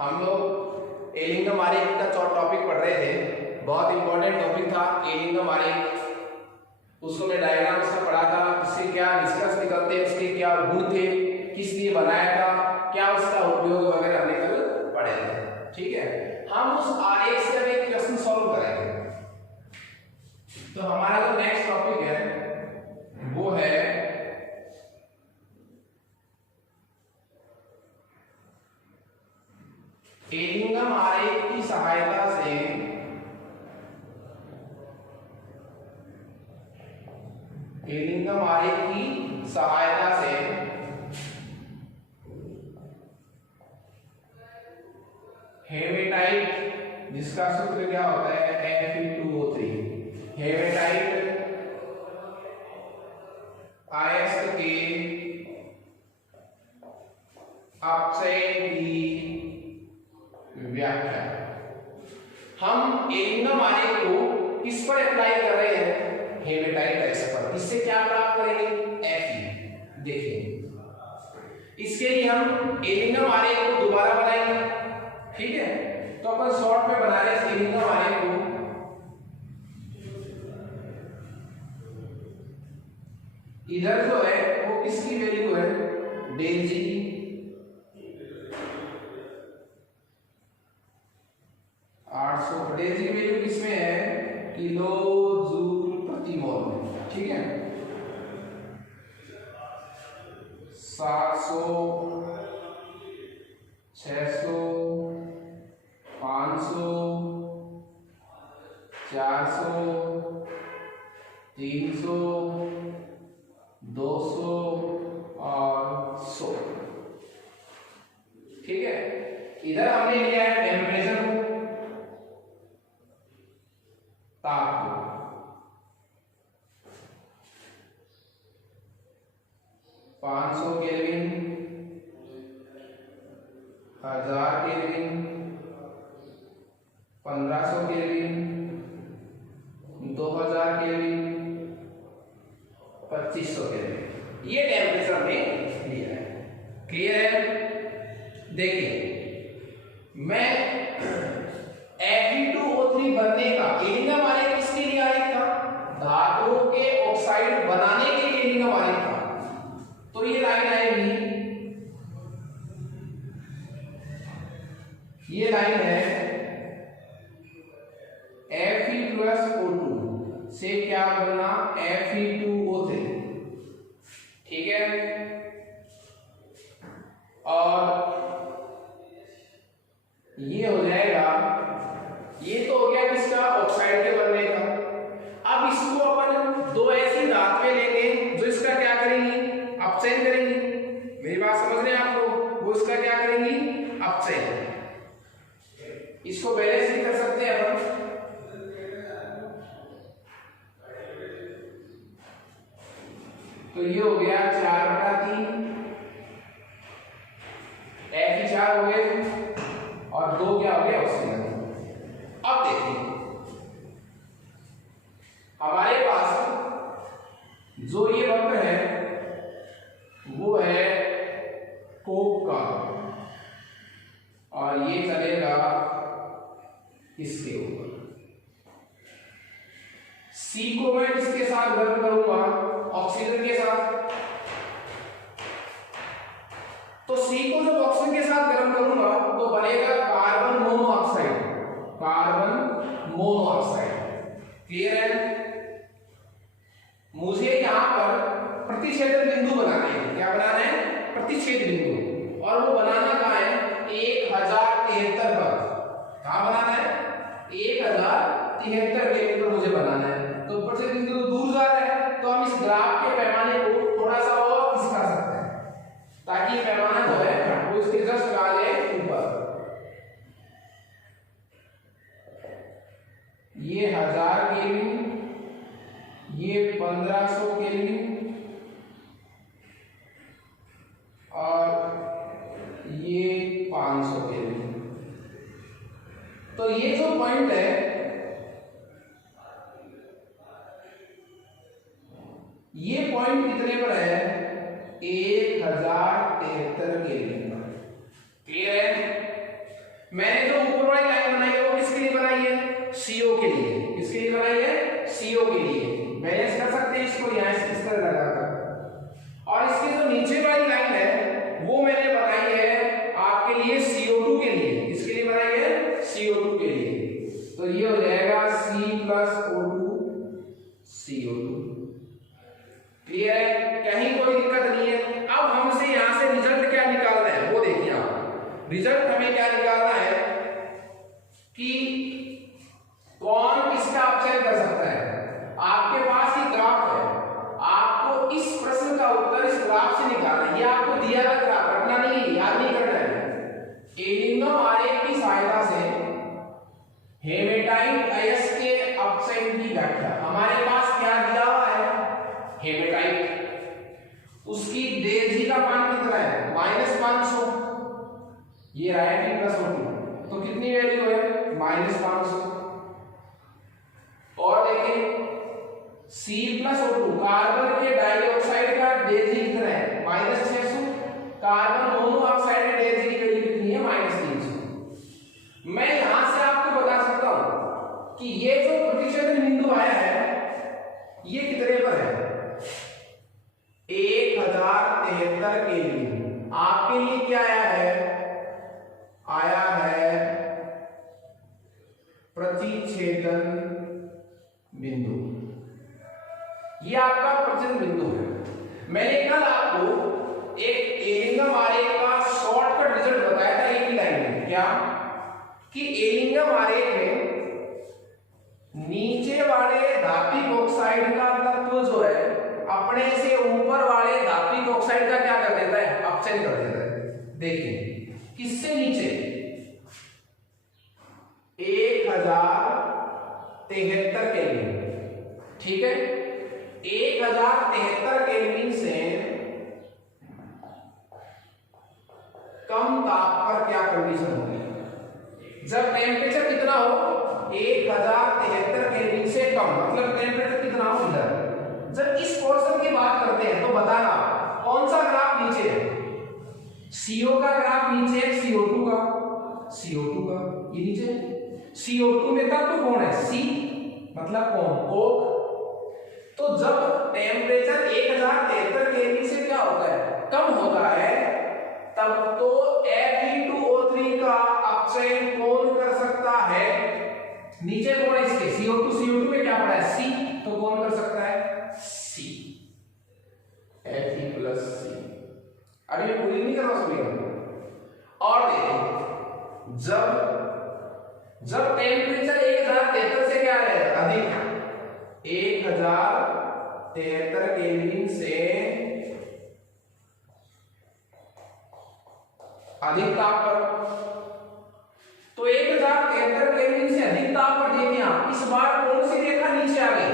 हम लोग एलिंगम आरेख का टॉपिक पढ़ रहे थे। बहुत इंपॉर्टेंट टॉपिक था एलिंगम आरेख। उसको मैं डायग्राम से पढ़ा था, उससे क्या निष्कर्ष निकलते हैं, उसके क्या गुण थे, किस लिए बनाया था, क्या उसका उपयोग वगैरह हमने कल पढ़े थे। ठीक है, हम उस आरेख से अब एक क्वेश्चन सॉल्व करेंगे। तो हमारा जो नेक्स्ट टॉपिक है वो है एलिंगम आरेख की सहायता से एलिंगम आरेख की सहायता से हेमेटाइट, जिसका सूत्र क्या होता है Fe2O3, हेमेटाइट अयस्क के अपचय की व्याख्या। हम एलिंगम आरेख को किस पर अप्लाई कर रहे हैं? हेमेटाइट अयस्क पर। इससे क्या प्राप्त करेंगे? Fe। देखिए, इसके लिए हम एलिंगम आरेख को दोबारा बनाएंगे। ठीक है, तो अपन शॉर्ट में बना रहे हैं एलिंगम आरेख को। इधर जो है वो किसकी वैल्यू है? डेल जी की। डेल जी की वैल्यू किसमें है? किलो जूल प्रति मोल में। ठीक है, 700, 600, 500, 400, 300, 200 और 100। ठीक है, इधर हमने लिया है टेम्परेचर को, ताप को। 500 kelvin, 1000 kelvin, 1500 kelvin, 2000 kelvin, 2500 kelvin, ये टेम्परेचर हमने लिया है। क्लियर है? देखिए, मैं Fe2O3 बनने का एलिंगम आरेख किसके लिए आरेख था? धातुओं के ऑक्साइड बनाने के लिए एलिंगम आरेख था। तो ये लाइन आएगी, ये लाइन है Fe+O2 से क्या बनना? Fe2O3। ठीक है, और ये हो जाएगा, ये तो हो गया किसका? ऑक्साइड के बनने का। अब इसको अपन दो ऐसी धातुएं लेंगे जो इसका क्या करेंगी? अपचयन करेंगी। मेरी बात समझ रहे हैं आप लोग? वो इसका क्या करेंगी? अपचयन। इसको पहले से कर सकते हैं अपन। तो ये हो गया 4/3, Fe4 हो गए और 2 क्या हो गया? ऑक्सीजन। अब देखिए, हमारे पास जो ये वक्र है वो है कोक का, और ये चलेगा इसके ऊपर। सी को मैं किसके साथ गर्म करूंगा? ऑक्सीजन के साथ। तो सी को जब ऑक्सीजन के साथ गर्म करूंगा तो बनेगा carbon monoxide. Carbon monoxide. Clear है? मुझे यहां पर प्रतिच्छेदन बिंदु बनाना है। क्या बनाना है? प्रतिच्छेद बिंदु। और वो बनाना कहां है? 1073 पर। कहां बनाना है? 1073 बिंदु पर मुझे बनाना है। तो प्रतिच्छेद बिंदु तो दूर जा रहा है, तो हम इस ग्राफ के पैमाने को थोड़ा सा और खिसका सकते हैं ताकि पैमाना जो है वो इसके जस्ट आ जाए ऊपर। ये 1000 केल्विन, ये 1500 केल्विन और ये 500 केल्विन। तो ये जो पॉइंट है ये पॉइंट कितने पर है? 1073 केल्विन पर। क्लियर है? मैंने जो ऊपर वाली लाइन बनाई है वो किसके लिए बनाई है? सीओ के लिए। किसके लिए बनाई है? सीओ के लिए। मैनेज कर सकते हैं इसको यहाँ से इस तरह लगाकर। और इसकी जो नीचे वाली लाइन है वो मैंने बनाई है आपके लिए CO2 के लिए। किसके लिए बनाई है? CO2 के लिए। तो ये हो जाएगा C+O2 CO2। क्लियर है? कहीं कोई दिक्कत नहीं है। अब हमसे यहां से रिजल्ट क्या निकालना है वो देखिए आप। रिजल्ट हमें क्या निकालना है कि कौन किसका अपचयन कर सकता है। आपके पास ये ग्राफ है, आपको इस प्रश्न का उत्तर इस ग्राफ से निकालना है। ये आपको दिया गया ग्राफ, रटना नहीं है, याद नहीं करना है। एलिंगम आरेख की सहायता से हेमेटाइट अयस्क के अपचयन की व्याख्या। हमारे पास क्या दिया हुआ है? हेमेटाइट। उसकी डेजी का मान कितना है? -500। ये रहा है T+O2, तो कितनी वैल्यू है? -500। और देखिए C+O2 कार्बन के डाइऑक्साइड का डेजी कितना है? -600। कार्बन मोनोऑक्साइड के डेजी की वैल्यू कितनी है? -300। मैं यहां से आपको बता सकता हूं कि ये जो प्रतिशत बिंदु आया है ये कितने पर है? 1073 केल्विन। आपके लिए क्या आया है? आया है प्रतिच्छेदन बिंदु। ये आपका प्रतिच्छेदन बिंदु है। मैंने कल आपको एक एलिंगम आरेख का शॉर्टकट रिजल्ट बताया था एक ही लाइन में। क्या? कि एलिंगम आरेख में नीचे वाले धात्विक ऑक्साइड का तत्व जो है अपने से ऊपर वाले धात्विक ऑक्साइड का क्या कर देता है? अपचयन कर देता है। देखिए किससे नीचे? 1073 केल्विन। ठीक है, 1073 केल्विन से कम ताप पर क्या कंडीशन होगी? जब टेम्परेचर कितना हो? 1073 केल्विन से कम, मतलब टेम्परेचर कितना हो इधर। जब इस पोर्शन की बात करते हैं तो बताना कौन सा ग्राफ नीचे है? CO का ग्राफ नीचे है, CO2 का। CO2 का ये नीचे है। CO2 में तत्व कौन है? C, मतलब कौन? कोक। तो जब टेम्परेचर 1073 केल्विन से क्या होता है? कम होता है, तब तो Fe2O3 का अपचयन कौन कर सकता है? नीचे कौन है इसके? CO2 में क्या पड़ा है? C, तो कौन कर सकता है? C, Fe+C। अभी पूरी नहीं कर रहा सभी। और देखिए जब टेम्परेचर 1073 से क्या है? अधिक, 1073 केल्विन से अधिक ताप पर, तो 1073 केल्विन से अधिक ताप पर देखिए आप इस बार कौन सी रेखा नीचे आ गई?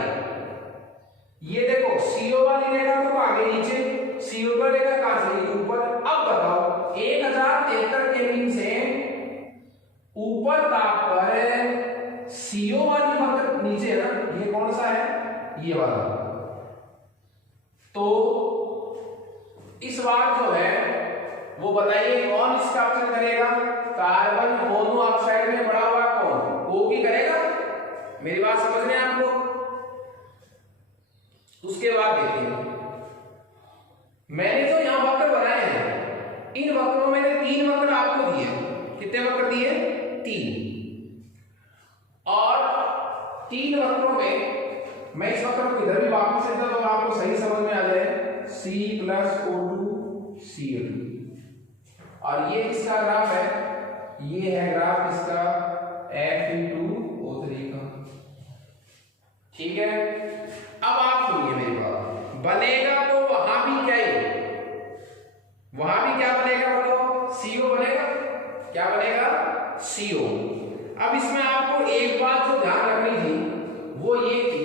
ये देखो CO वाली रेखा तो आगे नीचे, CO का रेखा कहां चली? ऊपर। अब बताओ 1073 केल्विन से ऊपर ताप पर CO वाली वक्र नीचे है ना, ये कौन सा है? ये वाला। तो इस बार जो है वो बताइए कौन इसका अपचयन करेगा? कार्बन मोनोऑक्साइड में पड़ा हुआ कौन? O की करेगा। मेरी बात समझ रहे हैं आप लोग? उसके बाद देखिए मैंने जो यहां वक्र बनाए हैं, इन वक्रों में 3 वक्र आपको दिए। कितने वक्र दिए? 3। और 3 वक्रों में मैं इस वक्र को इधर भी वापस से तो आपको सही समझ में आ जाए। C+O2 CO2। और ये किसका ग्राफ है? ये है ग्राफ इसका Fe2O3 का। ठीक है, अब आप सुनिए मेरी बात। बनेगा तो वहां भी क्या ही, वहां भी क्या बनेगा? बोलो CO बनेगा। क्या बनेगा? CO। अब इसमें आपको एक बात जो ध्यान रखनी थी वो ये थी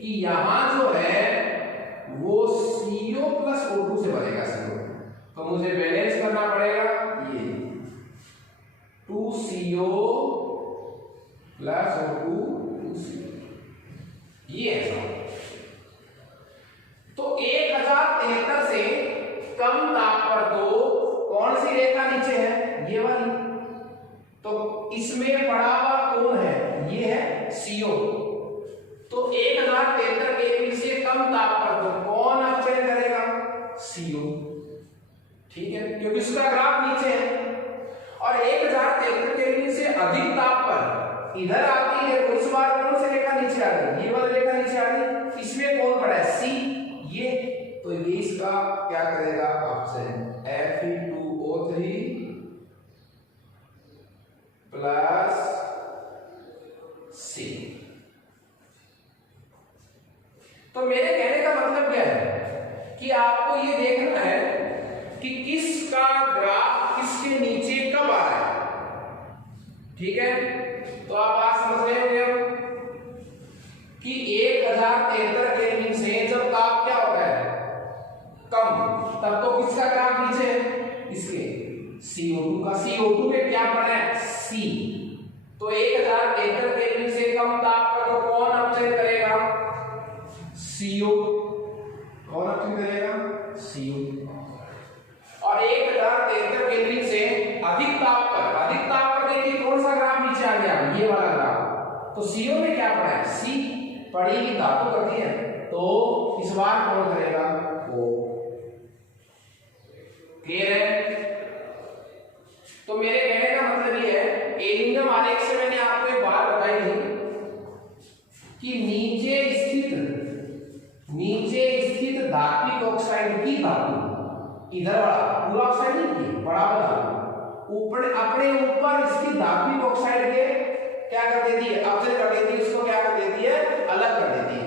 कि यहां जो है वो CO+O2 से बनेगा। CO तो मुझे बैलेंस करना पड़ेगा। ये 2CO + O2 2CO, ये है। तो 1073 से कम ताप पर तो कौन सी रेखा नीचे है? ये वाली। तो CO। तो 1073 केल्विन से कम ताप पर तो कौन अपचयन करेगा? CO। ठीक है, क्योंकि उसका ग्राफ नीचे है। और 1073 केल्विन से अधिक ताप पर इधर आती है, तो इस बार कौन सी रेखा नीचे आ गई? ये वाली रेखा नीचे आ गई। इसमें कौन पड़ा है? C। ये तो ये इसका क्या करेगा? अपचयन। Fe2O3 plus C। तो मेरे कहने का मतलब क्या है कि आपको ये देखना है कि किसका ग्राफ किसके नीचे कब आ रहा है। ठीक है, तो आप बात समझ रहे होंगे अब कि 1073 केल्विन से जब ताप क्या होता है? कम, तब तो किसका ग्राफ नीचे है? इसके CO2 का। CO2 में क्या पड़ा है? C। तो 1073 केल्विन से कम ताप पर तो कौन अपचयन करेगा? CO। कौन अपचयन करेगा? CO। और 1073 केल्विन से अधिक ताप पर देखिए कौन सा ग्राफ नीचे आ गया? ये वाला ग्राफ। तो CO में क्या पड़ा है? C पड़ी धातु करती है, तो इस बार कौन करेगा? O। क्लियर है? तो मेरे कहने का मतलब ये है, एलिंगम आरेख से मैंने आपको एक बात बताई थी कि नीचे स्थित धात्विक ऑक्साइड की धातु, इधर वाला पूरा ऑक्साइड नहीं, बड़ा वाला ऊपर अपने ऊपर इसकी धात्विक ऑक्साइड के क्या कर देती है? अपचयन कर देती है, उसको क्या कर देती है? अलग कर देती है।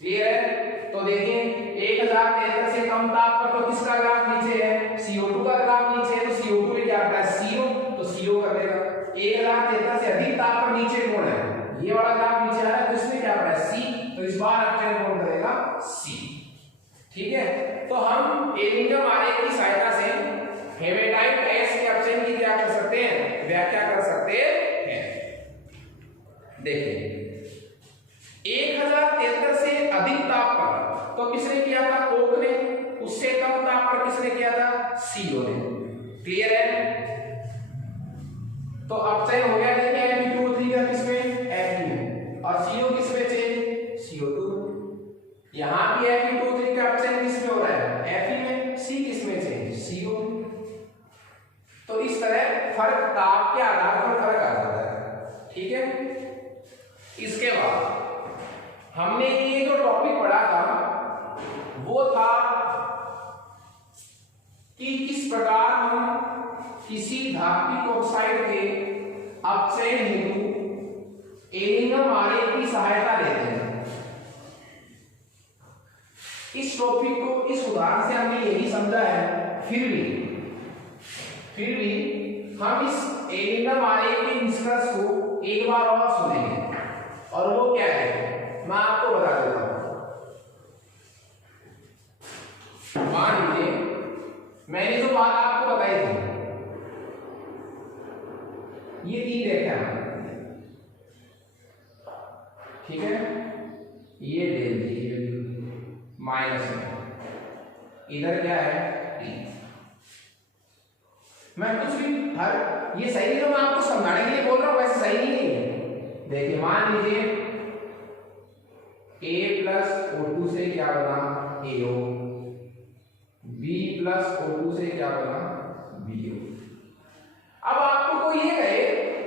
क्लियर है? तो देखिए 1073 से कम ताप पर तो किसका ग्राफ नीचे है? CO2 का ग्राफ नीचे है। तो CO2 में क्या पड़ा है? CO। तो CO कर देगा। 1073 से अधिक ताप पर नीचे कौन है? ये वाला ग्राफ नीचे आ रहा है, तो इसमें क्या पड़ा है? C। तो इस बार अपचयन कौन करेगा? C। ठीक है, तो हम एलिंगम आरेख की सहायता से हेमेटाइट S के अपचयन की क्या कर सकते हैं? व्याख्या कर सकते हैं। देखिए 1073 से अधिक ताप पर तो किसने किया था? कोक ने। उससे कम ताप पर किसने किया था? CO ने। क्लियर है? तो अपचयन हो गया। देखिए Fe2O3 का किसमें? Fe में। और CO किसमें चेंज? CO2 में। यहां भी Fe2O3 का अपचयन किसमें हो रहा है? Fe में। C किसमें चेंज? CO में। तो इस तरह फर्क ताप के आधार पर फर्क आ जाता है। ठीक है, इसके बाद हमने ये जो टॉपिक पढ़ा था वो था कि किस प्रकार हम किसी धात्विक ऑक्साइड के अपचयन हेतु एलिंगम आरेख की सहायता लेते हैं। इस टॉपिक को इस उदाहरण से हमने यही समझा है। फिर भी हम इस एलिंगम आरेख के निष्कर्ष को एक बार और सुनेंगे, और वो क्या है मैं आपको बता देता हूं। मान लीजिए मैंने जो बात आपको बताई थी, ये 3 रेखा है। ठीक है, ये डेल जी माइनस में, इधर क्या है? T। मैं कुछ भी हर ये सही नहीं, तो मैं आपको समझाने के लिए बोल रहा हूं, वैसे सही नहीं है। देखिए मान लीजिए A प्लस O2 से क्या बना? AO। B प्लस O2 से क्या बना? BO। अब आपको कोई ये कहे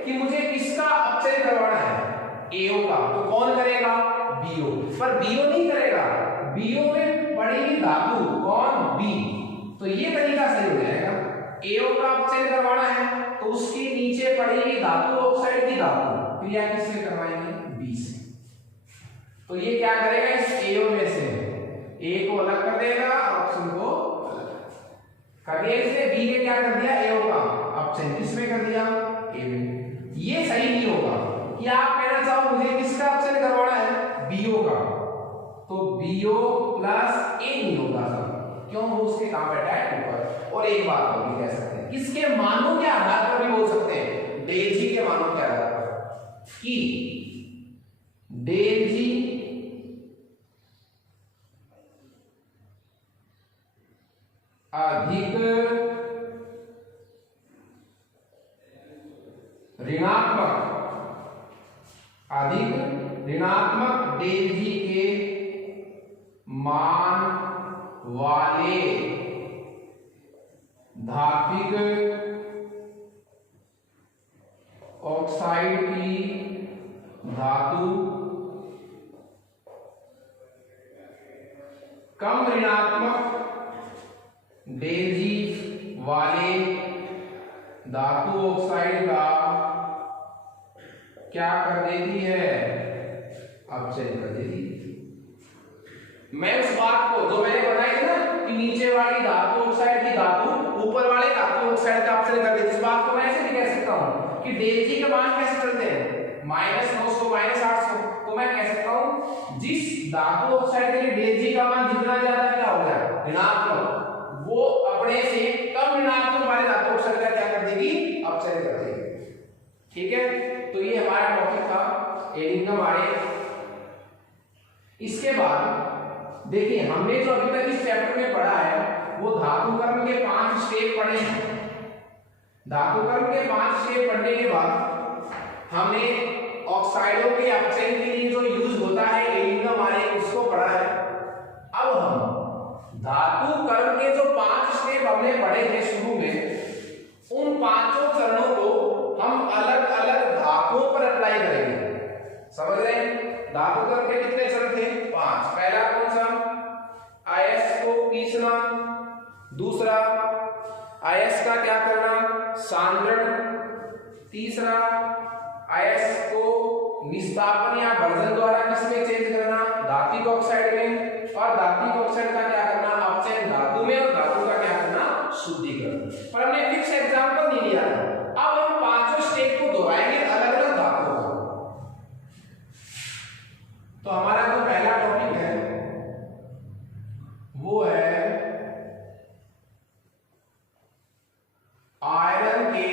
कि मुझे किसका अपचयन करवाना है? AO का। तो कौन करेगा? BO। पर BO नहीं करेगा, BO में पड़ेगी धातु। कौन? B। तो ये तरीका सही हो जाएगा। AO का अपचयन करवाना है तो उसके नीचे पड़ेगी धातु ऑक्साइड की धातु, क्रिया किससे करवाएंगे? B से। तो ये क्या करेगा? इस AO में से A को अलग कर देगा, ऑप्शन को अलग से B ने क्या कर दिया? AO का अपचयन किसमें कर दिया? A में। ये सही नहीं होगा कि आप कहना चाहो मुझे किसका अपचयन करवाना है? BO का। तो BO प्लस A नहीं होगा सर, क्यों? वो उसके कहां बैठा है? ऊपर। और एक बात और भी कह सकते हैं, किसके मानों के आधार पर भी बोल सकते हैं, डेल जी के मानों के आधार पर, कि डेल जी अधिक ऋणात्मक, अधिक ऋणात्मक डेल जी के मान वाले धात्विक ऑक्साइड की धातु कम ऋणात्मक डेल जी वाले धातु ऑक्साइड का क्या कर देती है, अपचयन कर देती है। मैं उस बात को जो मैंने बताई थी ना कि नीचे वाली धातु ऑक्साइड की धातु ऊपर वाले धातु ऑक्साइड का अपचयन कर देती है, इस बात को मैं ऐसे भी कह सकता हूं कि डेल जी के मान कैसे चलते हैं -900 -800, तो मैं कह सकता हूं जिस धातु ऑक्साइड के लिए डेल जी का मान जितना ज्यादा क्या हो गया ऋणात्मक, वो अपने से कम ऋणात्मक वाले धातु ऑक्साइड का क्या कर देगी, अपचयन कर देगी। ठीक है, तो ये हमारा टॉपिक था एलिंगम आरेख। इसके बाद देखिए हमने जो अभी तक इस चैप्टर में पढ़ा है वो धातु कर्म के 5 स्टेप पढ़े हैं। धातु कर्म के 5 स्टेप पढ़ने के बाद हमने ऑक्साइडों के अपचयन के लिए जो यूज होता है एलिंगम आरेख उसको पढ़ा है। अब हम धातु कर्म के जो 5 स्टेप हमने पढ़े थे शुरू में, उन पांचों चरणों को हम अलग अलग धातुओं पर अप्लाई करेंगे। समझ रहे हैं? धातु कर्म के कितने चरण थे, 5। पहला कौन सा, आयस को पीसना। दूसरा आयस का क्या करना, सांद्रण। तीसरा आयस को निस्तापन या भर्जन द्वारा किसमें चेंज करना, धात्विक ऑक्साइड में। और धात्विक ऑक्साइड का क्या करना, अपचयन धातु में। और धातु का क्या करना, शुद्धिकरण। पर हमने फिक्स एग्जांपल नहीं लिया था। अब हम पांचों स्टेप को दोहराएंगे अलग अलग धातुओं को। तो हमारा जो पहला टॉपिक है वो है आयरन के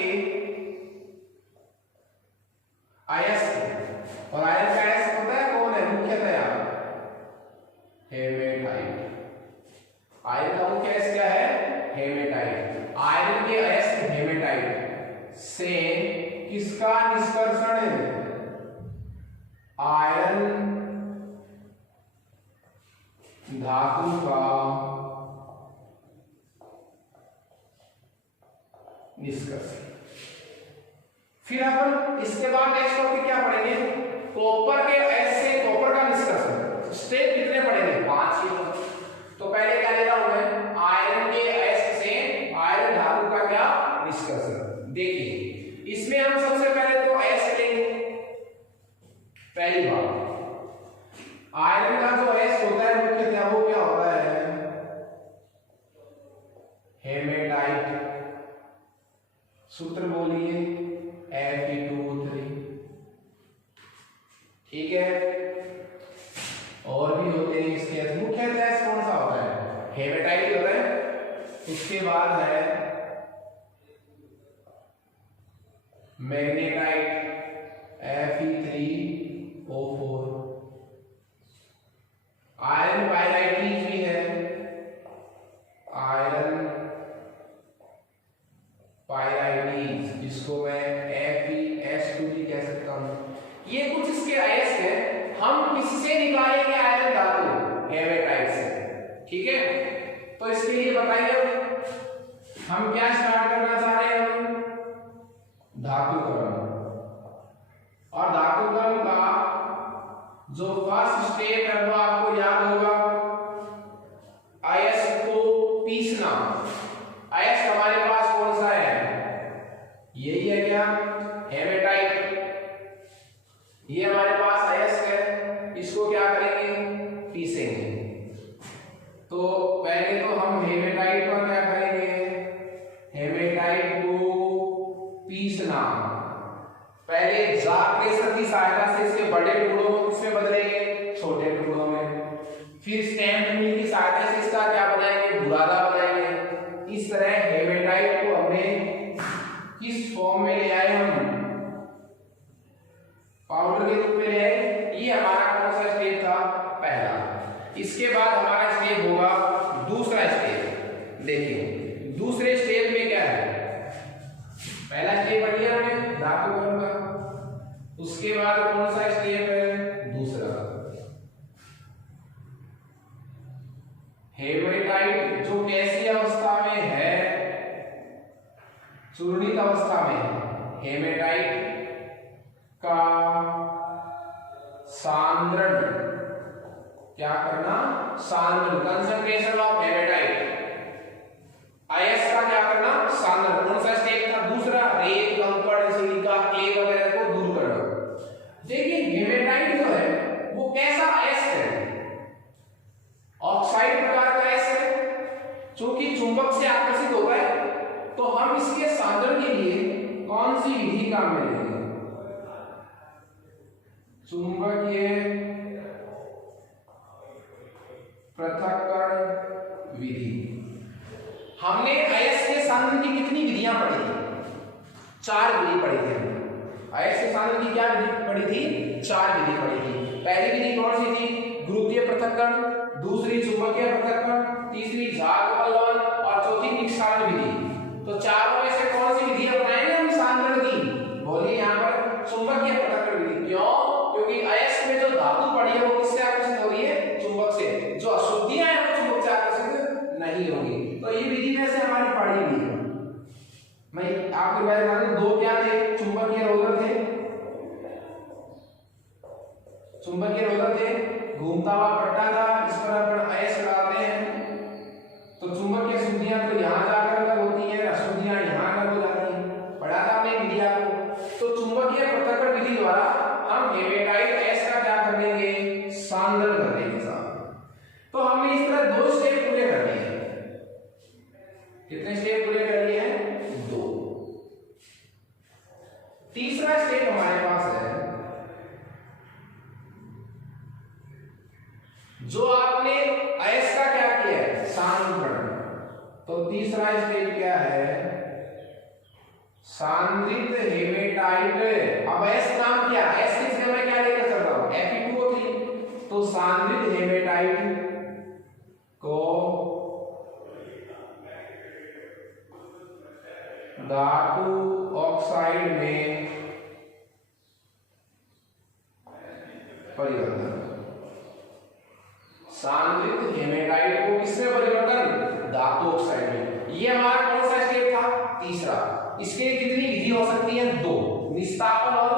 अयस्क। और आयरन का अयस्क होता है कौन है, मुख्यतया हेमेटाइट। आयरन का मुख्य अयस्क क्या है, हेमेटाइट। आयरन के अयस्क हेमेटाइट से किसका निष्कर्षण है, आयरन धातु का निष्कर्षण। फिर अपन इसके बाद नेक्स्ट टॉपिक क्या पढ़ेंगे, कॉपर के अयस्क से कॉपर का निष्कर्षण। स्टेप कितने पढ़ेंगे, 5 ही। तो पहले क्या ले रहा हूं मैं, आयरन के अयस्क से आयरन धातु का क्या निष्कर्षण। देखिए इसमें हम सबसे पहले तो अयस्क लेंगे। पहली बात, आयरन का जो अयस्क होता है मुख्यतः वो क्या होता है, हेमेटाइट। सूत्र बोलिए, Fe2O3। ठीक है, और भी होते हैं इसके मुख्यतः कौन सा होता है, हेमेटाइट होता है। उसके बाद है मैग्नेटाइट, Fe3O4। आयरन पायराइट भी है, आयरन पायराइट, जिसको मैं FeS2 भी कह सकता हूं। ये कुछ इसके अयस्क है। हम किससे निकालेंगे आयरन धातु, हेमेटाइट से। ठीक है, तो इसके लिए बताइए हम क्या स्टार्ट करना चाह रहे हैं, धातु कर्म। और धातु कर्म का जो फर्स्ट स्टेप है वो आपको याद होगा, अयस्क को पीसना। अयस्क हमारे पास कौन सा है, यही है क्या, हेमेटाइट। ये हमारे पास अयस्क है, इसको क्या करेंगे, पीसेंगे। तो पहले तो हम हेमेटाइट का क्या करेंगे, हेमेटाइट को पीसना। पहले जार प्रेशर की सहायता से इसके बड़े टुकड़ों को किसमें बदलेंगे, छोटे टुकड़ों में। फिर स्टैम्प मिल की सहायता से इसका क्या बनाएंगे, बुरादा बनाएंगे। इस तरह हेमेटाइट को हमने किस फॉर्म में ले आए, हम पाउडर के रूप में ले आए। ये हमारा कौन सा स्टेप था, पहला। इसके बाद हमारा स्टेप होगा दूसरा स्टेप। देखिए दूसरे स्टेप में क्या है, पहला स्टेप पढ़ लिया हमने धातु कर्म का। उसके बाद कौन सा स्टेप है, दूसरा चूर्णित अवस्था में हेमेटाइट का सांद्रण क्या करना, सांद्रण, कंसंट्रेशन ऑफ हेमेटाइट, आयस का क्या करना, सांद्रण। कौन सा स्टेप था, दूसरा, रेत, कंकड़, सिलिका, क्ले वगैरह को दूर करना। देखिए हेमेटाइट जो है वो कैसा आयस है, ऑक्साइड प्रकार का आयस है, चूंकि चुंबक से आकर्षित होता है, तो हम इसके सांद्रण के लिए कौन सी विधि काम में लेंगे, चुंबकीय पृथक्करण विधि। हमने अयस्क के सांद्रण की कितनी विधियां पढ़ी थी, 4 विधि पढ़ी थी। अयस्क के सांद्रण की क्या विधि पढ़ी थी, 4 विधि पढ़ी थी। पहली विधि कौन सी थी, गुरुत्वीय पृथक्करण, दूसरी चुंबकीय पृथक्करण, तीसरी झाग बलवन और चौथी निष्कारण विधि। तो चारों में से कौन सी विधि अपनाएंगे हम सांद्रण की, बोलिए यहाँ पर चुंबकीय पृथक्करण विधि। क्यों, क्योंकि अयस्क में जो धातु पड़ी है वो किससे आकर्षित हो रही है, चुंबक से, जो अशुद्धियां हैं वो चुंबक से आकर्षित नहीं होगी। तो ये विधि में से हमारी पढ़ी हुई है। मैं आपके बारे में 2 क्या थे, चुंबकीय रोधक थे, चुंबकीय रोधक थे, घूमता हुआ पट्टा था, इस पर अपन अयस्क डालते हैं तो चुंबकीय अशुद्धियां तो यहाँ जाकर अलग होती है, अशुद्धियां यहाँ अलग हो जाती है, पढ़ा था हमने विधि को। तो चुंबकीय पृथक्करण विधि द्वारा हम हेमेटाइट अयस्क का क्या कर देंगे, सांद्रण कर देंगे साहब। तो हमने इस तरह 2 स्टेप पूरे कर लिए। कितने स्टेप पूरे कर लिए हैं, 2। तीसरा स्टेप हमारे पास है, जो आपने अयस्क का क्या किया है, सांद्रण। तो तीसरा स्टेप क्या है, सांद्रित हेमेटाइट। अब अयस्क नाम क्या, अयस्क की जगह मैं क्या लेकर चल रहा हूं, Fe2O3। तो सांद्रित हेमेटाइट को धातु ऑक्साइड में परिवर्तन, सांद्रित हेमेटाइट को किसमें परिवर्तन, धातु ऑक्साइड में। ये हमारा कौन सा स्टेप था, तीसरा। इसके कितनी विधि हो सकती है, 2, निस्तापन और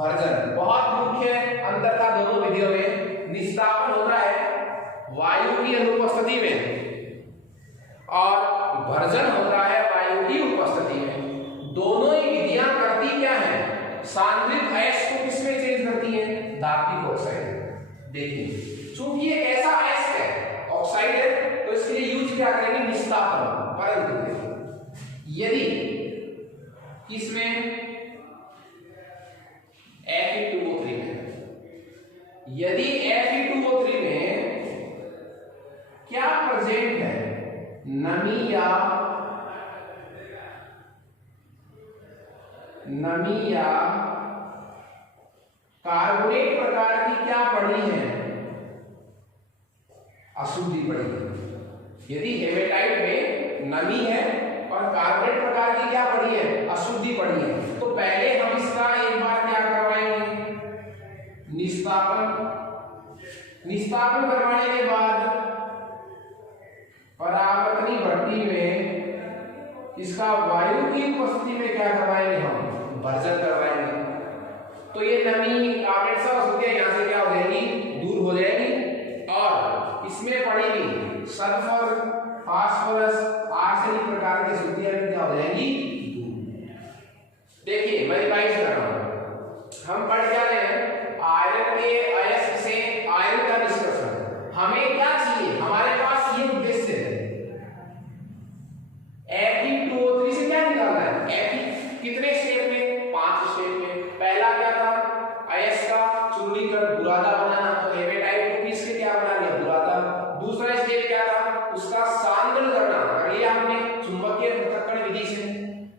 भर्जन। बहुत मुख्य अंतर था दोनों विधियों में। निस्तापन होता है वायु की अनुपस्थिति में और भर्जन होता है वायु की उपस्थिति में। दोनों ही विधियां करती क्या है, सांद्रित अयस्क को किसमें चेंज करती है, धात्विक ऑक्साइड। देखिए चूंकि ये ऐसा अयस्क है, ऑक्साइड है, तो इसके लिए यूज क्या करेंगे, निस्तापन। परंतु यदि इसमें Fe2O3 में, यदि Fe2O3 में क्या प्रेजेंट है, नमी या कार्बोनेट प्रकार की क्या पड़ी है, अशुद्धि पड़ी है। यदि हेमेटाइट में नमी है और कार्बोनेट प्रकार की क्या पड़ी है, अशुद्धि पड़ी है, तो पहले हम इसका एक बार क्या करवाएंगे, निस्तापन। निस्तापन करवाने के बाद परावर्तनी भट्टी में इसका वायु की उपस्थिति में क्या करवाएंगे, हम भर्जन करवाएंगे। तो ये नमी, कार्बोनेट सब अशुद्धियां यहां से क्या हो जाएगी, दूर हो जाएगी, और इसमें पड़ी हुई सल्फर, फास्फोरस, आर्सेनिक प्रकार की अशुद्धियां भी क्या हो जाएंगी, दूर। देखिए मैं रिवाइज कर रहा हूं, हम पढ़ क्या रहे हैं, आयरन के अयस्क से आयरन का निष्कर्षण। हमें क्या चाहिए, हमारे पास ये उद्देश्य है, Fe2O3 से क्या निकालना है, Fe कितने स्टेप में, 5 स्टेप में। पहला क्या था, अयस्क का चूर्णीकरण, बुरादा बनाना, तो हेमेटाइट को पीस के क्या बना लिया, बुरादा। दूसरा स्टेप क्या था, उसका सांद्रण करना, कर लिया हमने चुंबकीय पृथक्करण विधि से।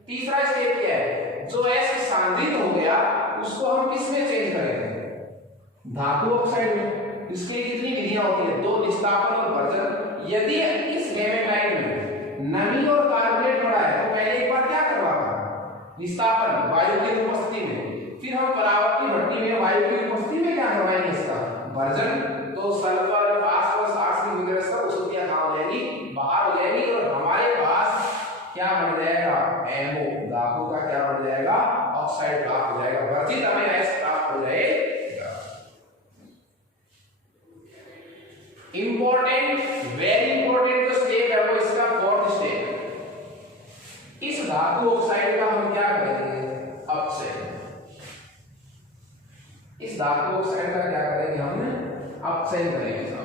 तीसरा स्टेप क्या है, जो अयस्क सांद्रित हो गया उसको हम किस में चेंज करेंगे, धातु ऑक्साइड में। इसके कितनी विधियां होती है, 2, निस्तापन और भर्जन। यदि इस हेमेटाइट में नमी और कार्बोनेट पड़ा है तो पहले एक बार क्या करवाना, निस्तापन वायु की उपस्थिति में, फिर हम परावर्तनी भट्टी में वायु की उपस्थिति में क्या करवाएंगे, इसका भर्जन। तो सल्फर, फास्फोरस, आर्सेनिक वगैरह सब अशुद्धियां कहां हो जाएंगी, बाहर हो जाएंगी, और हमारे पास क्या बन जाएगा, एमओ, धातु का क्या बन जाएगा, ऑक्साइड प्राप्त हो जाएगा, वर्जित अमीनो एसिड प्राप्त हो जाएगा। इंपॉर्टेंट, वेरी इंपॉर्टेंट जो स्टेप है वो इसका फोर्थ स्टेप। इस धातु ऑक्साइड का हम क्या करेंगे, अपचयन। इस धातु ऑक्साइड का क्या करेंगे हम, अपचयन करेंगे साहब।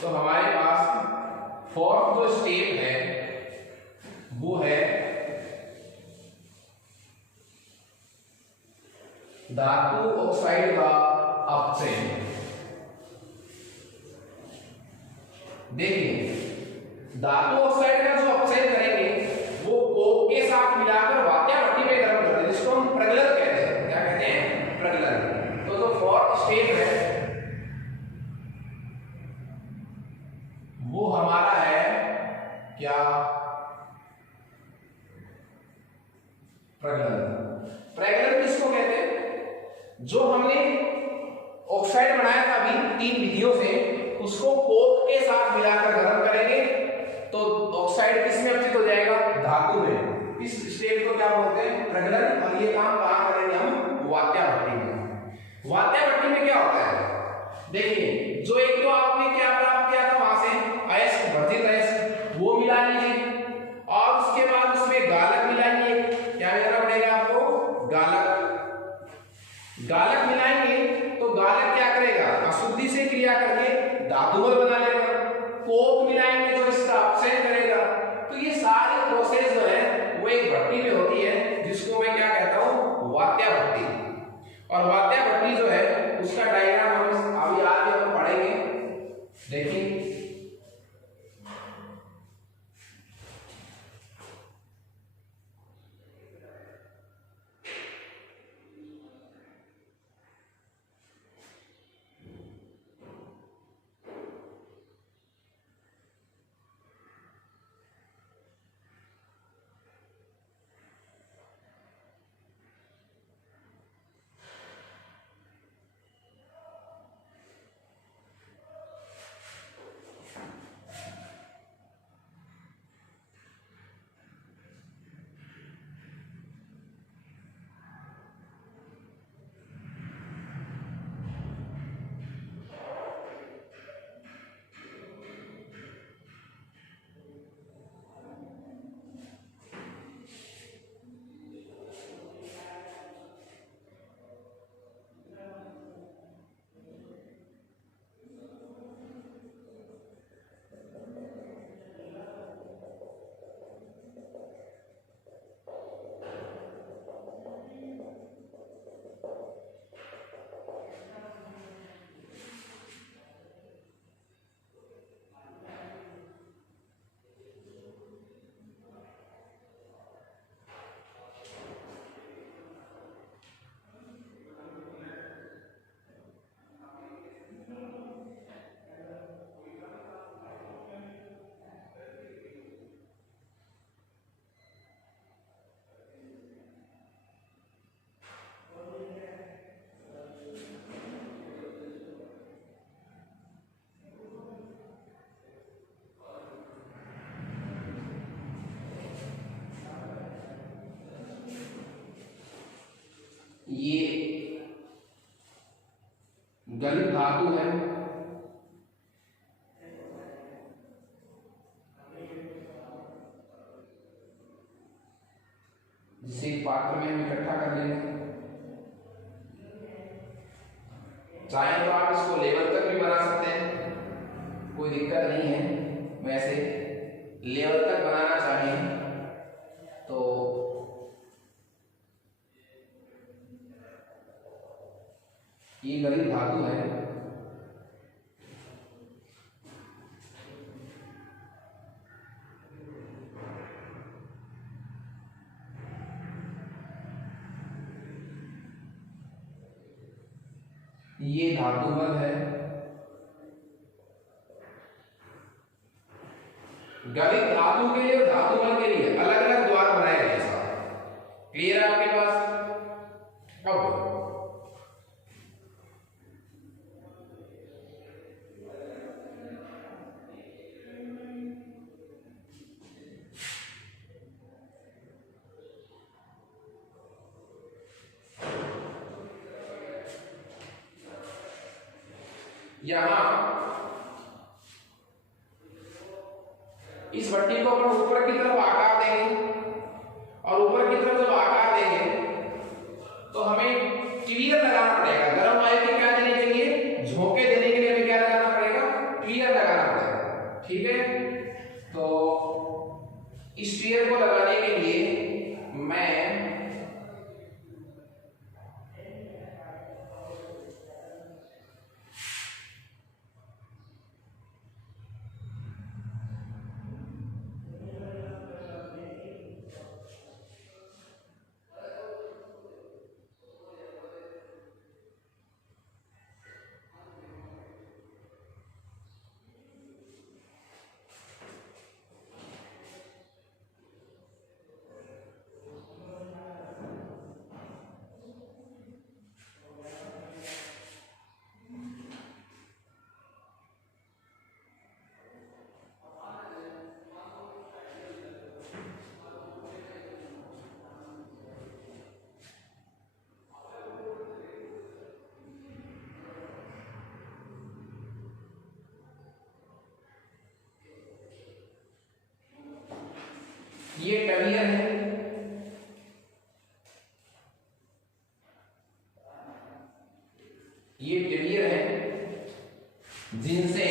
तो हमारे पास फोर्थ जो स्टेप है वो है धातु ऑक्साइड का अपचयन। देखिए धातु ऑक्साइड का जो अपचयन करेंगे वो कोक के साथ मिलाकर वात्या भट्टी में गर्म करते हैं, जिसको हम प्रज्वलन कहते हैं। क्या कहते हैं, प्रज्वलन। तो जो फोर्थ स्टेप है वो हमारा है क्या, प्रज्वलन। प्रज्वलन किसको कहते हैं, जो हमने ऑक्साइड बनाया था अभी 3 विधियों से, उसको कोक के साथ मिलाकर गर्म करेंगे तो ऑक्साइड किसमें अपचित हो जाएगा, धातु में। इस स्टेप को क्या बोलते हैं, प्रज्वलन। और ये काम कहां करेंगे हम, वात्या भट्टी में। वात्या भट्टी में क्या होता है, देखिए जो एक तो आपने क्या प्राप्त किया था वहां से, अयस्क, वर्जित अयस्क, वो मिला लीजिए और उसके बाद उसमें गालक मिलाएंगे। क्या मिलाना पड़ेगा आपको, गालक। गालक मिलाएंगे तो गालक क्या करेगा, अशुद्धि से क्रिया करके धातुमल बना लेगा। कोक मिलाएंगे तो इसका अपचयन करेगा। तो ये सारी प्रोसेस जो है वो एक भट्टी में होती है, जिसको मैं क्या कहता हूं, वात्या भट्टी। और वात्या भट्टी जो है उसका डायग्राम हम अभी आज हम पढ़ेंगे। देखिए ये गलित धातु है, जिसे पात्र में हम इकट्ठा कर लेंगे। चाहे तो आप इसको लेवल तक भी बना सकते हैं, कोई दिक्कत नहीं है। वैसे लेवल तक बनाना चाहिए तो ये गलित धातु है। ये धातुमल है। गलित धातु के लिए और धातुमल के लिए अलग अलग द्वार बनाए गए साहब। क्लियर है आपके पास? अब यहां इस भट्टी को अपन ऊपर की तरफ आकार देंगे और ऊपर की तरफ जब आकार देंगे तो हमें ट्वियर लगाना पड़ेगा। गर्म वायु की क्या देनी चाहिए, झोंके देने के लिए हमें क्या लगाना पड़ेगा, ट्वियर लगाना पड़ेगा। ठीक है, तो इस ट्वियर को लगाने के लिए मैं ये ट्वियर है, ये ट्वियर है जिनसे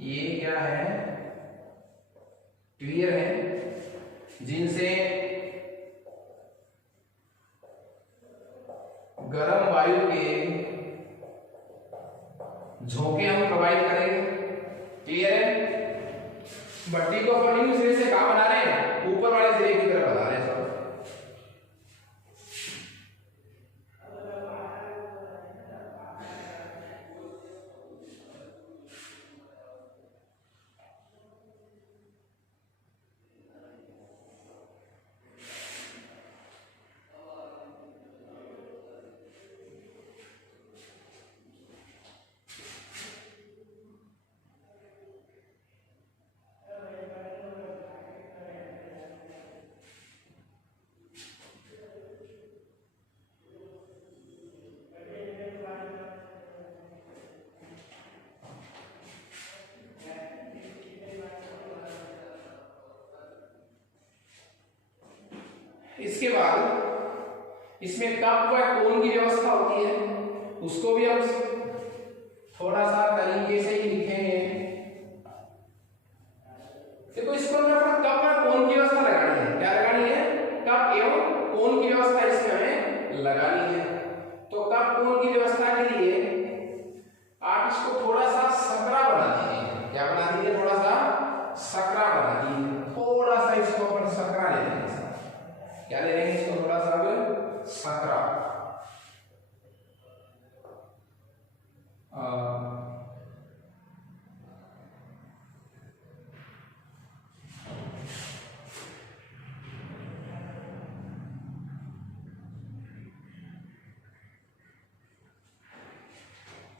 ये क्या है, ट्वियर है जिनसे गर्म वायु के झोंके हम प्रोवाइड करेंगे। क्लियर है, भट्टी को अपन इन सिरे से कहां बना रहे हैं, ऊपर वाले सिरे की तरफ बना रहे हैं सब। इसके बाद इसमें कप व कोन की व्यवस्था होती है, उसको भी हम थोड़ा सा तरीके से ही लिखेंगे। देखो इसको हमें अपना कप व कोन की व्यवस्था लगानी है। क्या लगानी है, कप एवं कोन की व्यवस्था इसमें हमें लगानी है। तो कप कोन की व्यवस्था के लिए आप इसको थोड़ा सा सकरा बना दीजिए। क्या बना दीजिए, थोड़ा सा सकरा बना दीजिए। थोड़ा सा इसको अपन सकरा ले लेंगे। क्या ले लेंगे इसको, थोड़ा सा सकरा।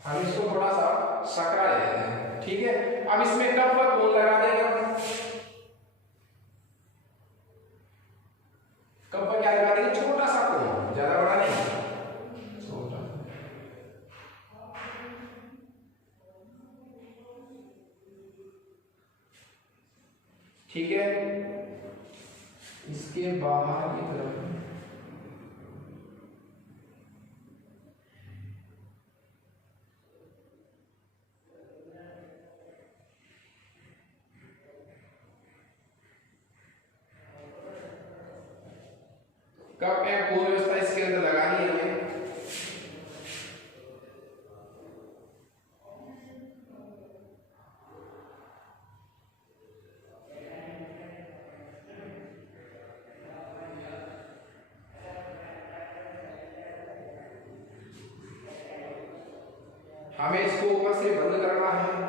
हम इसको थोड़ा सा सकरा ले लेते हैं। ठीक है, अब इसमें कप व कोन लगा देगा। कप पर क्या लगा देंगे, छोटा सा कोन, ज्यादा बड़ा नहीं, छोटा। ठीक है, इसके बाहर की तरफ कप या कोन व्यवस्था इसके अंदर लगानी है हमें। हमें इसको ऊपर से बंद करना है।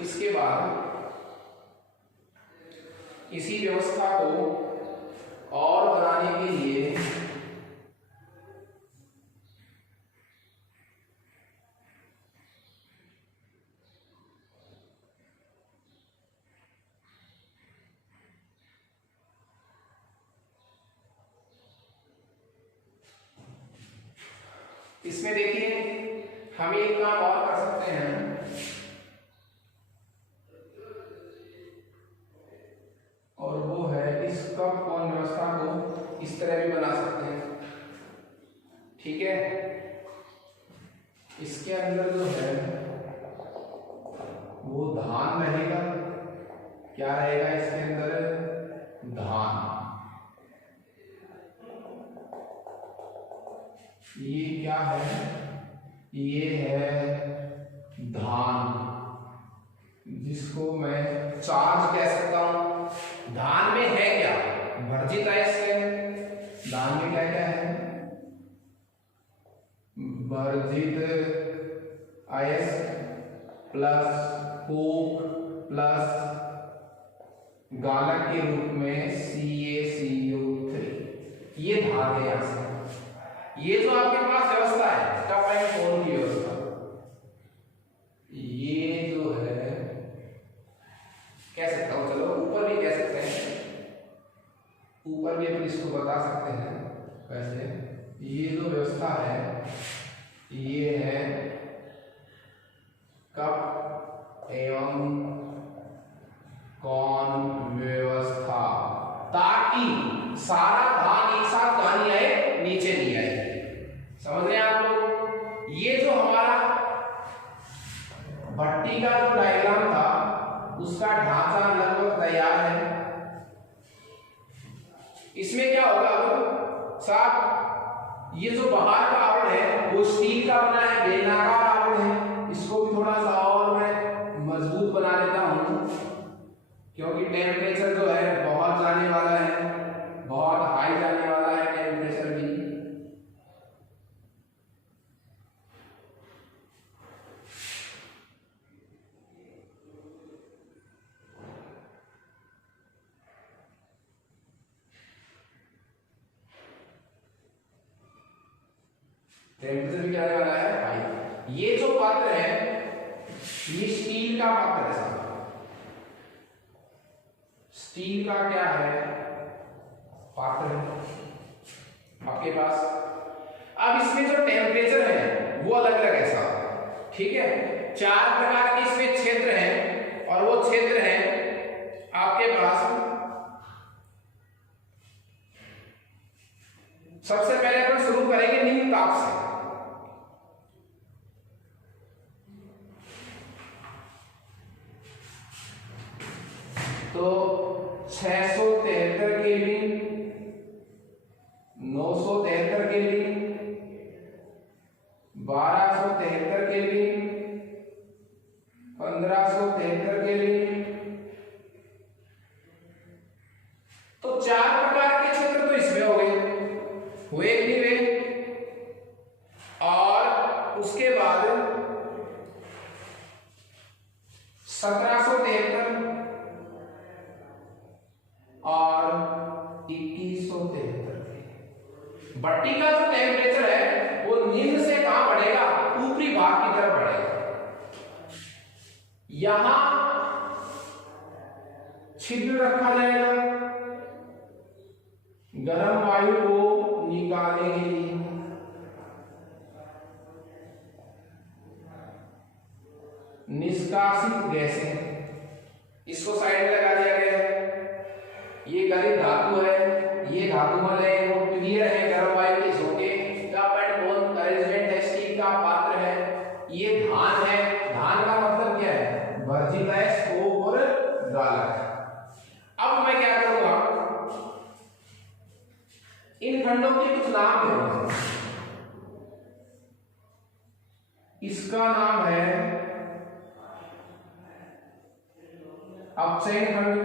इसके बाद इसी व्यवस्था को और बनाने के लिए इसमें देखिए हम एक काम और कर सकते हैं, और वो है इस कप कोण व्यवस्था को इस तरह भी बना सकते हैं। ठीक है, इसके अंदर जो है वो धान रहेगा। क्या रहेगा इसके अंदर? धान। ये क्या है? ये है धान, जिसको मैं चार्ज कह सकता हूं। धान में है क्या? वर्जित अयस्क है। धान में क्या क्या है? वर्जित अयस्क प्लस कोक प्लस गालक के रूप में CaCO3। ये धान है यहां से। ये जो आपके पास व्यवस्था है कप एंड कोण की व्यवस्था, ये जो है कह सकता हूं, चलो ऊपर भी कह सकते हैं, ऊपर भी अपन इसको बता सकते हैं। वैसे ये जो व्यवस्था है ये है कप एवं कोण व्यवस्था, ताकि सारा धान एक साथ कहां नहीं आए, नीचे नहीं आए। समझ रहे हैं आप लोग? ये जो हमारा भट्टी का जो डायग्राम था उसका ढांचा लगभग तैयार है। इसमें क्या होगा अब साहब, ये जो बाहर का आवरण है वो स्टील का बना है, बेलनाकार आवरण है। इसको भी थोड़ा सा और मैं मजबूत बना देता हूं, क्योंकि टेम्परेचर जो है बहुत जाने वाला है, बहुत हाई जाने वाला है टेम्परेचर भी। टेम्परेचर भी क्या आने वाला है? हाई। ये जो पात्र है ये स्टील का पात्र है साहब। स्टील का क्या है? पात्र है आपके पास। अब इसमें जो टेम्परेचर है वो अलग अलग है साहब। ठीक है, 4 प्रकार के इसमें क्षेत्र हैं, और वो क्षेत्र है आपके पास। सबसे पहले अपन शुरू करेंगे निम्न ताप से। तो 673 केल्विन, 973 केल्विन, 1273 केल्विन, 1573 केल्विन। तो 4 प्रकार के क्षेत्र तो इसमें हो गए, हुए कि नहीं वे? और उसके बाद 1773 और 2173। भट्टी का जो टेम्परेचर है वो निम्न से कहां बढ़ेगा? ऊपरी भाग की तरफ बढ़ेगा। यहां छिद्र रखा जाएगा गर्म वायु को निकालने के लिए। निष्कासित गैसें इसको साइड में लगा दिया गया है। ये गलित धातु है, ये धातुमल है, वो क्लियर है, गर्म वायु के झोंके। कप एंड कोण अरेंजमेंट है, स्टील का पात्र है। ये धान है। धान का मतलब क्या है? वर्जित अयस्क, कोक और गालक। अब मैं क्या करूंगा, इन खंडों के कुछ नाम दूंगा। इसका नाम है अपचयन खंड,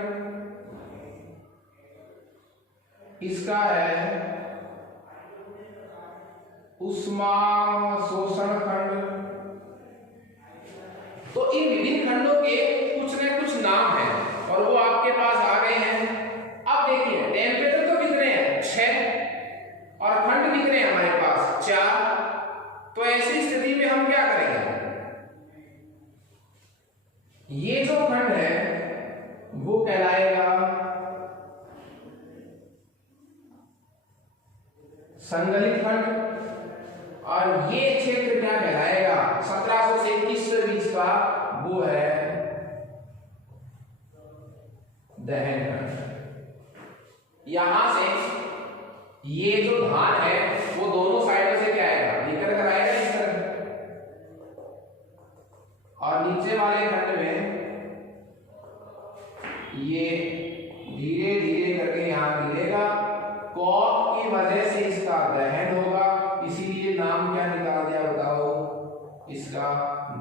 इसका है उष्मा शोषण खंड। तो इन विभिन्न खंडों के कुछ न कुछ नाम हैं और वो आपके पास आ गए हैं। अब देखिए टेम्परेचर तो कितने हैं? 6 और खंड कितने हैं हमारे पास? 4। तो ऐसी स्थिति में हम क्या करेंगे? ये जो खंड है वो कहलाएगा संगलित खंड, और ये क्षेत्र क्या कहलाएगा 1700 से 2100 बीच का, वो है दहन खंड। यहां से ये जो धान है वो दोनों साइडों से क्या आएगा, निकल कर आएगा इस तरह, और नीचे वाले खंड में ये धीरे धीरे करके यहां गिरेगा, कॉक की वजह से इसका दहन होगा, इसीलिए नाम क्या निकाल दिया बताओ, इसका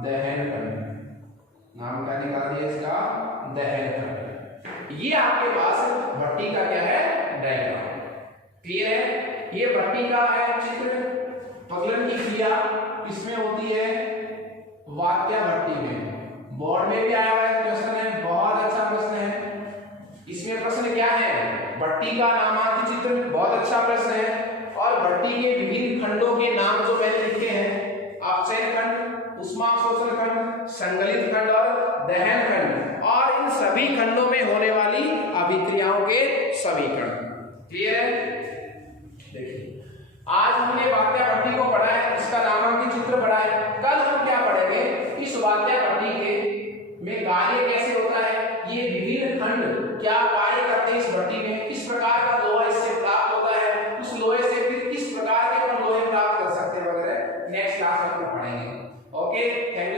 दहन खंड। नाम क्या निकाल दिया इसका, दहन खंड। ये आपके पास भट्टी का क्या है, डायग्राम। क्लियर है? ये भट्टी का है चित्र। पगलन की क्रिया किसमें होती है, वाक्या भट्टी में। बोर्ड में भी आया हुआ है क्वेश्चन है, बहुत अच्छा प्रश्न है। इसमें प्रश्न क्या है, भट्टी का नामांकित चित्र, बहुत अच्छा प्रश्न है। और भट्टी के विभिन्न खंडों के नाम जो मैंने लिखे हैं, अपचयन खंड, ऊष्माअवशोषण खंड, संगलित खंड और दहन खंड, और इन सभी खंडों में होने वाली अभिक्रियाओं के समीकरण। क्लियर है? देखिए, आज हमने वाक्या भट्टी को पढ़ा है, इसका नामांकित चित्र पढ़ा है। कल हम क्या पढ़ेंगे, इस वाक्या भट्टी के में कार्य कैसे होता है, ये विभिन्न खंड क्या कार्य करते हैं इस भट्टी में, किस प्रकार का लोहा इससे प्राप्त होता है, उस लोहे से फिर किस प्रकार के हम लोहे प्राप्त कर सकते हैं वगैरह नेक्स्ट क्लास में हम पढ़ेंगे। Okay, thank you.